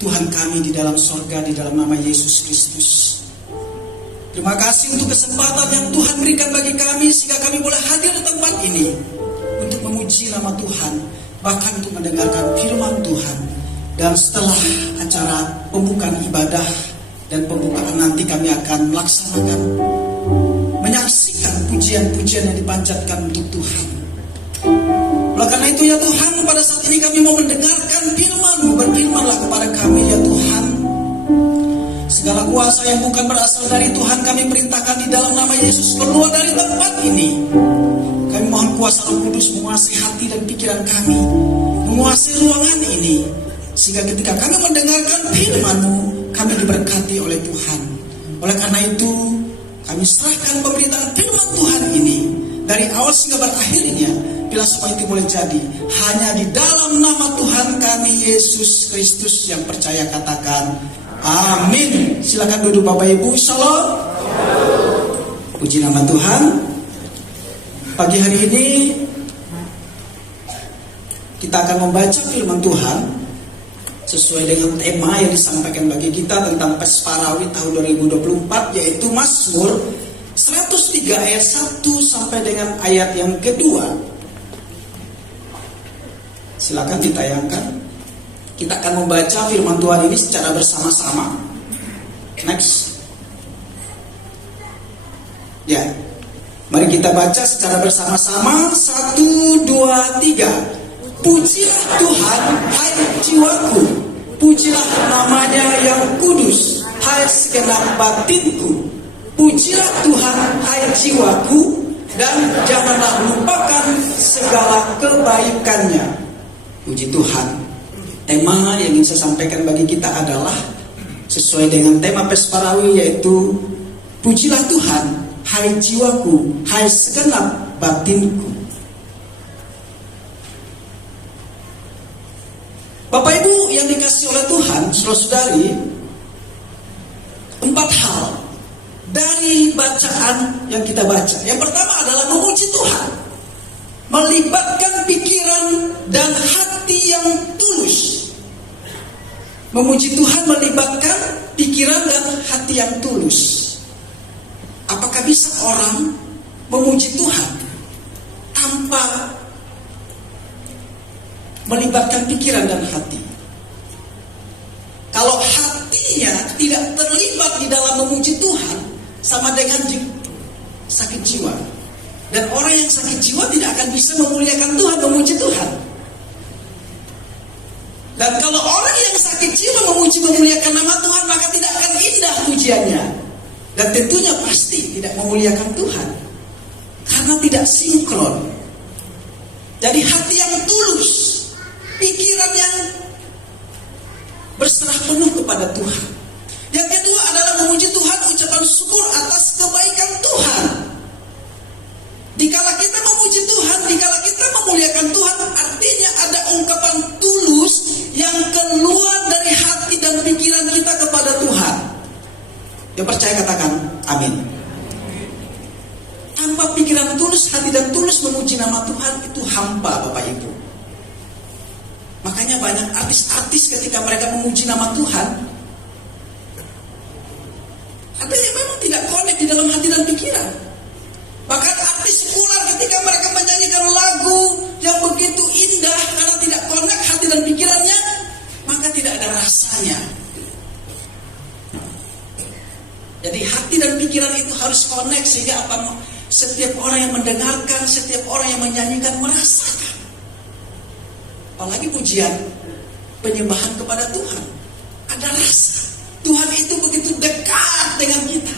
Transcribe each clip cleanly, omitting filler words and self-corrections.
Tuhan kami di dalam sorga, di dalam nama Yesus Kristus. Terima kasih untuk kesempatan yang Tuhan berikan bagi kami, sehingga kami boleh hadir di tempat ini untuk memuji nama Tuhan, bahkan untuk mendengarkan firman Tuhan. Dan setelah acara pembukaan ibadah dan pembukaan nanti, kami akan melaksanakan, menyaksikan pujian-pujian yang dipanjatkan untuk Tuhan. Oleh karena itu ya Tuhan, pada saat ini kami mau mendengarkan firman-Mu. Berfirmanlah kepada kami ya Tuhan. Segala kuasa yang bukan berasal dari Tuhan kami perintahkan di dalam nama Yesus keluar dari tempat ini. Kami mohon kuasa Roh Kudus menguasai hati dan pikiran kami, menguasai ruangan ini, sehingga ketika kami mendengarkan firman-Mu, kami diberkati oleh Tuhan. Oleh karena itu, kami serahkan pemberitaan firman Tuhan ini dari awal hingga berakhirnya. Bila semua itu boleh jadi, hanya di dalam nama Tuhan kami Yesus Kristus yang percaya, katakan amin. Silakan duduk Bapak Ibu. Shalom. Puji nama Tuhan. Pagi hari ini kita akan membaca firman Tuhan sesuai dengan tema yang disampaikan bagi kita tentang Pesparawi tahun 2024, yaitu Mazmur 103 ayat 1 sampai dengan ayat yang kedua. Silakan ditayangkan. Kita akan membaca firman Tuhan ini secara bersama-sama. Next. Ya. Mari kita baca secara bersama-sama. 1, 2, 3. Pujilah Tuhan, hai jiwaku. Pujilah namanya yang kudus, hai segenap batinku. Pujilah Tuhan, hai jiwaku, dan janganlah lupakan segala kebaikannya. Puji Tuhan. Tema yang ingin saya sampaikan bagi kita adalah sesuai dengan tema Pesparawi, yaitu pujilah Tuhan, hai jiwaku, hai segenap batinku. Bapak Ibu yang dikasihi oleh Tuhan, saudara-saudari, 4 hal dari bacaan yang kita baca. Yang pertama adalah memuji Tuhan, melibatkan pikiran dan hati yang tulus. Memuji Tuhan melibatkan pikiran dan hati yang tulus. Apakah bisa orang memuji Tuhan tanpa melibatkan pikiran dan hati? Kalau hatinya tidak terlibat di dalam memuji Tuhan, sama dengan sakit jiwa. Dan orang yang sakit jiwa tidak akan bisa memuliakan Tuhan, memuji Tuhan. Dan kalau orang yang sakit jiwa memuji memuliakan nama Tuhan, maka tidak akan indah pujiannya. Dan tentunya pasti tidak memuliakan Tuhan, karena tidak sinkron. Jadi hati yang tulus, pikiran yang berserah penuh kepada Tuhan. Yang kedua adalah memuji Tuhan, ucapan syukur atas kebaikan Tuhan. Dikala kita memuji Tuhan, dikala kita memuliakan Tuhan, artinya ada ungkapan tulus yang keluar dari hati dan pikiran kita kepada Tuhan. Yang percaya katakan amin. Tanpa pikiran tulus, hati dan tulus memuji nama Tuhan, itu hampa Bapak Ibu. Makanya banyak artis-artis ketika mereka memuji nama Tuhan, artinya memang tidak connect di dalam hati dan pikiran. Bahkan artis sekuler ketika mereka menyanyikan lagu yang begitu indah, karena tidak connect hati dan pikirannya, maka tidak ada rasanya. Jadi hati dan pikiran itu harus connect, sehingga apa? Setiap orang yang mendengarkan, setiap orang yang menyanyikan merasakan. Apalagi pujian, penyembahan kepada Tuhan, ada rasa. Tuhan itu begitu dekat dengan kita,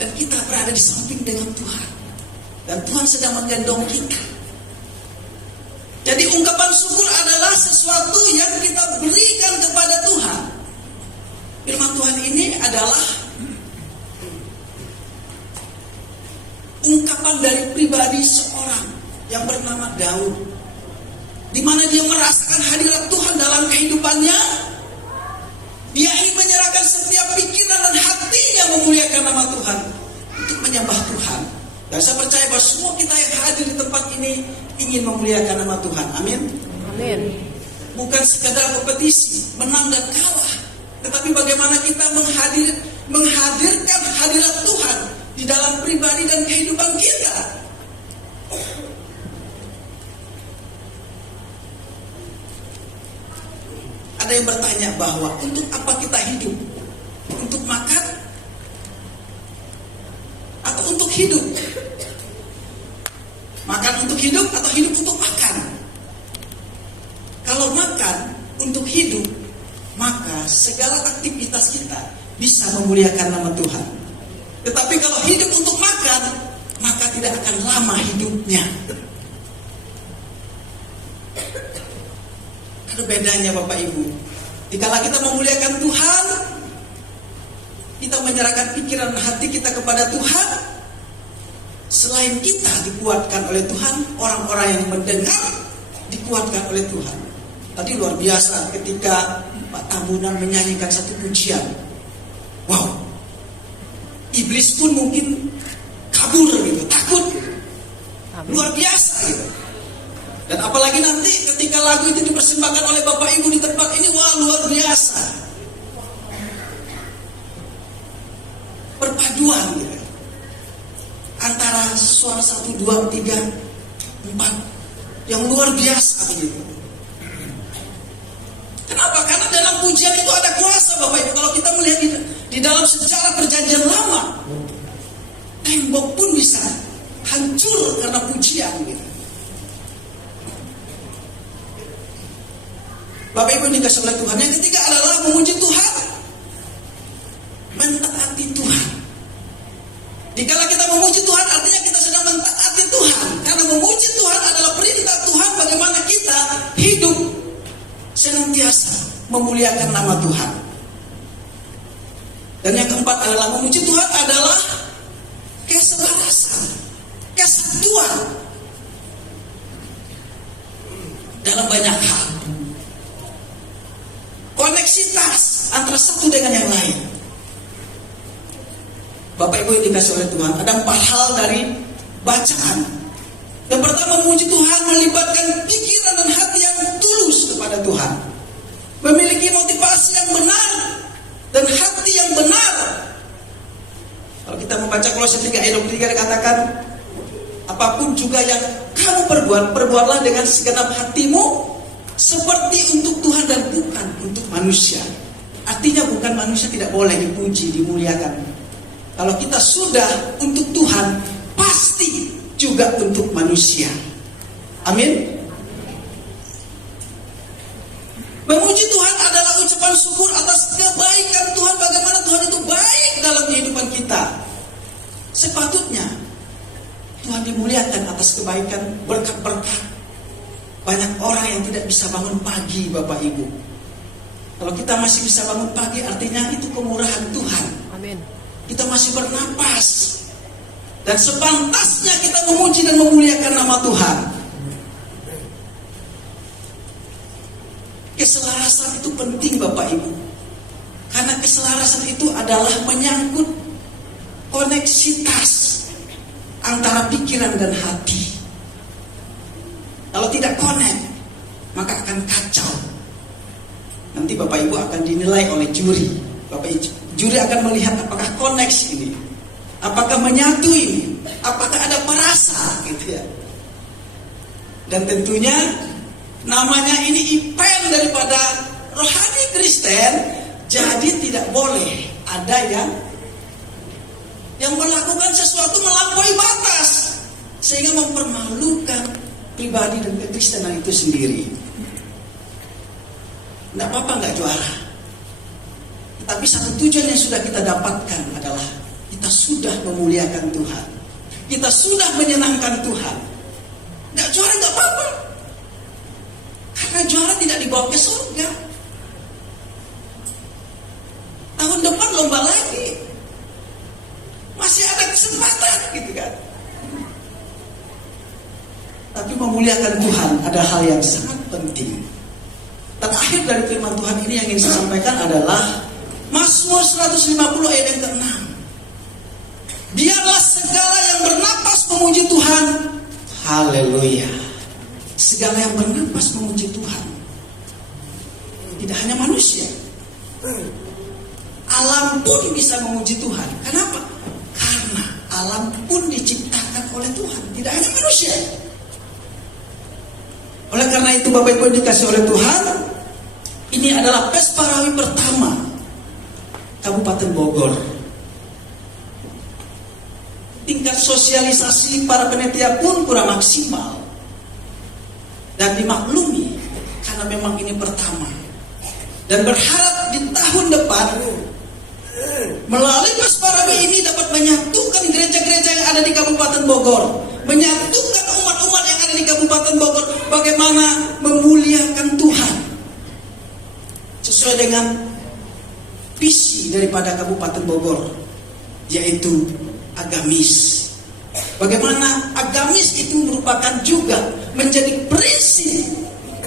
dan kita berada di samping dengan Tuhan, dan Tuhan sedang menggendong kita. Jadi ungkapan syukur adalah sesuatu yang kita berikan kepada Tuhan. Firman Tuhan ini adalah ungkapan dari pribadi seorang yang bernama Daud, di mana dia merasakan hadirat Tuhan dalam kehidupannya. Dia ingin menyerahkan setiap pikiran dan hatinya memuliakan nama Tuhan, untuk menyembah Tuhan. Dan saya percaya bahwa semua kita yang hadir di tempat ini ingin memuliakan nama Tuhan. Amin. Amin. bukan sekadar kompetisi, menang dan kalah, tetapi bagaimana kita menghadirkan hadirat Tuhan di dalam pribadi dan kehidupan kita. Ada yang bertanya bahwa untuk apa kita hidup? Untuk makan? Atau untuk hidup? Makan untuk hidup atau hidup untuk makan? Kalau makan untuk hidup, maka segala aktivitas kita bisa memuliakan nama Tuhan. Tetapi kalau hidup untuk makan, maka tidak akan lama hidupnya. Ada bedanya Bapak Ibu. Dikala kita memuliakan Tuhan, kita menyerahkan pikiran dan hati kita kepada Tuhan. Selain kita dikuatkan oleh Tuhan, orang-orang yang mendengar dikuatkan oleh Tuhan. Tadi luar biasa ketika Pak Tambunan menyanyikan satu pujian. Wow, iblis pun mungkin kabur gitu, takut. Luar biasa gitu. Dan apalagi nanti ketika lagu itu dipersembahkan oleh Bapak Ibu di tempat ini, wah luar biasa. Perpaduan gitu. Antara suara 1, 2, 3, 4 yang luar biasa begitu. Kenapa? Karena dalam pujian itu ada kuasa Bapak Ibu. Kalau kita melihat di dalam sejarah perjanjian lama, tembok pun bisa hancur karena pujian gitu. Bapak Ibu dikasih oleh Tuhan. Yang ketiga adalah memuji Tuhan, mentaati Tuhan. Dikala kita memuji Tuhan, artinya kita sedang mentaati Tuhan. Karena memuji Tuhan adalah perintah Tuhan bagaimana kita hidup senantiasa memuliakan nama Tuhan. Dan yang keempat adalah memuji Tuhan adalah keselarasan, kesatuan dalam banyak hal. Koneksitas antara satu dengan yang lain. Bapak Ibu yang dikasih oleh Tuhan, ada 4 hal dari bacaan. Yang pertama, memuji Tuhan melibatkan pikiran dan hati yang tulus kepada Tuhan. Memiliki motivasi yang benar dan hati yang benar. Kalau kita membaca Kolose 3 ayat 23 dikatakan, apapun juga yang kamu perbuat, perbuatlah dengan segenap hatimu seperti untuk Tuhan dan bukan untuk manusia. Artinya bukan manusia tidak boleh dipuji, dimuliakan. Kalau kita sudah untuk Tuhan, pasti juga untuk manusia. Amin. Memuji Tuhan adalah ucapan syukur atas kebaikan Tuhan. Bagaimana Tuhan itu baik dalam kehidupan kita. Sepatutnya Tuhan dimuliakan atas kebaikan, berkat-berkat. Banyak orang yang tidak bisa bangun pagi Bapak Ibu. Kalau kita masih bisa bangun pagi, artinya itu kemurahan Tuhan. Amin. Kita masih bernapas. Dan sepantasnya kita memuji dan memuliakan nama Tuhan. Keselarasan itu penting Bapak Ibu. Karena keselarasan itu adalah menyangkut koneksitas antara pikiran dan hati. Kalau tidak connect, maka akan kacau. Nanti Bapak Ibu akan dinilai oleh juri. Juri akan melihat apakah koneksi ini, apakah menyatu ini, apakah ada perasa gitu ya. Dan tentunya namanya ini event daripada rohani Kristen, jadi tidak boleh ada yang melakukan sesuatu melampaui batas sehingga mempermalukan pribadi dan kekristenan itu sendiri. Tidak apa-apa nggak juara. Tapi satu tujuan yang sudah kita dapatkan adalah kita sudah memuliakan Tuhan. Kita sudah menyenangkan Tuhan. Nggak juara nggak apa-apa. Karena juara tidak dibawa ke surga. Tahun depan lomba lagi. Masih ada kesempatan gitu kan. Tapi memuliakan Tuhan ada hal yang sangat penting. Dan akhir dari firman Tuhan ini yang ingin saya sampaikan adalah Mazmur 150 ayat yang ke-6. Biarlah segala yang bernapas memuji Tuhan. Haleluya. Segala yang bernapas memuji Tuhan. manusia. Alam pun bisa memuji Tuhan. Kenapa? Karena alam pun diciptakan oleh Tuhan, tidak hanya manusia. Oleh karena itu Bapak Ibu dikasih oleh Tuhan, ini adalah pes Parawi pertama Kabupaten Bogor. Tingkat sosialisasi para panitia pun kurang maksimal dan dimaklumi karena memang ini pertama. Dan berharap di tahun depan melalui pes Parawi ini dapat menyatukan gereja-gereja yang ada di Kabupaten Bogor, menyatukan umat-umat yang ada di Kabupaten Bogor, bagaimana memuliakan Tuhan sesuai dengan visi daripada Kabupaten Bogor, yaitu agamis. Bagaimana agamis itu merupakan juga menjadi prinsip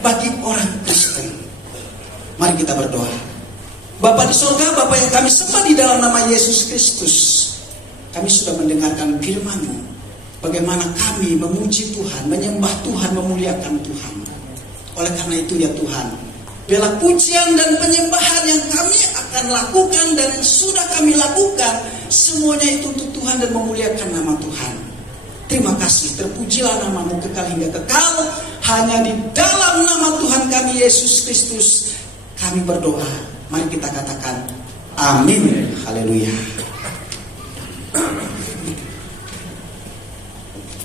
bagi orang Kristen. Mari kita berdoa. Bapa di surga, Bapa yang kami sembah di dalam nama Yesus Kristus, kami sudah mendengarkan firman-Mu, bagaimana kami memuji Tuhan, menyembah Tuhan, memuliakan Tuhan. Oleh karena itu ya Tuhan, bela pujian dan penyembahan yang kami akan lakukan dan yang sudah kami lakukan, semuanya itu untuk Tuhan dan memuliakan nama Tuhan. Terima kasih, terpujilah nama-Mu kekal hingga kekal. Hanya di dalam nama Tuhan kami Yesus Kristus kami berdoa. Mari kita katakan amin. Haleluya.